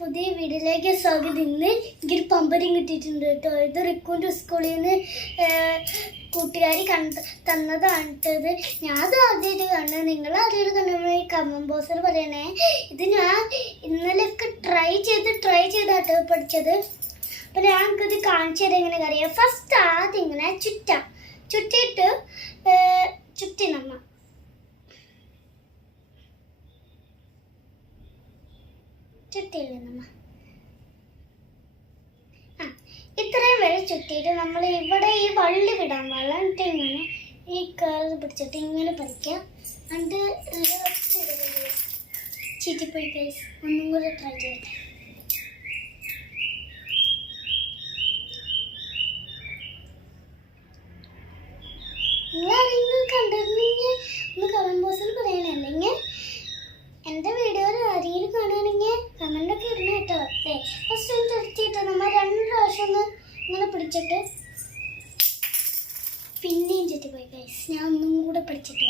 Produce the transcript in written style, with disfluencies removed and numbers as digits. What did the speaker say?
പുതിയ വീഡിയോയിലേക്ക് സ്വാഗതം. ഇന്ന് എനിക്കൊരു പമ്പരം കിട്ടിയിട്ടുണ്ട് കേട്ടോ. ഇത് റിക്കുവിൻ്റെ സ്കൂളിൽ നിന്ന് കൂട്ടുകാരി തന്നതാണ് ഇത്. ഞാൻ അത് ആദ്യമായിട്ട് കണ്ടത്. നിങ്ങൾ ആദ്യമായിട്ട് കണ്ടപ്പോൾ ഈ കമന്റ് ബോക്സിൽ പറയണേ. ഇത് ഞാൻ ഇന്നലെയൊക്കെ ട്രൈ ചെയ്താട്ടോ പഠിച്ചത്. അപ്പം ഞങ്ങൾക്കിത് കാണിച്ചു തരാം എങ്ങനെ അറിയാം. ഫസ്റ്റ് ആദ്യം ഇങ്ങനെ ചുറ്റിയിട്ട് ചുറ്റി ചുറ്റിയില്ലേ നമ്മ ഇത്രയും വരെ ചുറ്റിയിട്ട് നമ്മൾ ഇവിടെ ഈ വള്ളി വിടാൻ എന്നിട്ട് ഇങ്ങനെ ഈ കേൾ പിടിച്ചിട്ട് ഇങ്ങനെ പറിക്കാം. എന്നിട്ട് ചീറ്റിപ്പോയി കേസ്. ഒന്നും കൂടെ ട്രൈ ചെയ്യട്ടെ. നിങ്ങളാരെങ്കിലും കണ്ടിരുന്നെങ്കിൽ ഒന്ന് കമന്റ് ബോക്സിൽ പറയണേ. അല്ലെങ്കിൽ എൻ്റെ വീഡിയോയിൽ ആരെങ്കിലും കാണുകയാണെങ്കിൽ കമൻ്റൊക്കെ ഇടണം കേട്ടോ. ഫസ്റ്റ് ഒന്ന് ചുറ്റിയിട്ട് നമ്മൾ 2 പ്രാവശ്യം ഒന്ന് ഇങ്ങനെ പിടിച്ചിട്ട് പിന്നെയും ചുറ്റിപ്പോയി ഗൈസ്. ഞാൻ ഒന്നും കൂടെ പിടിച്ചിട്ട്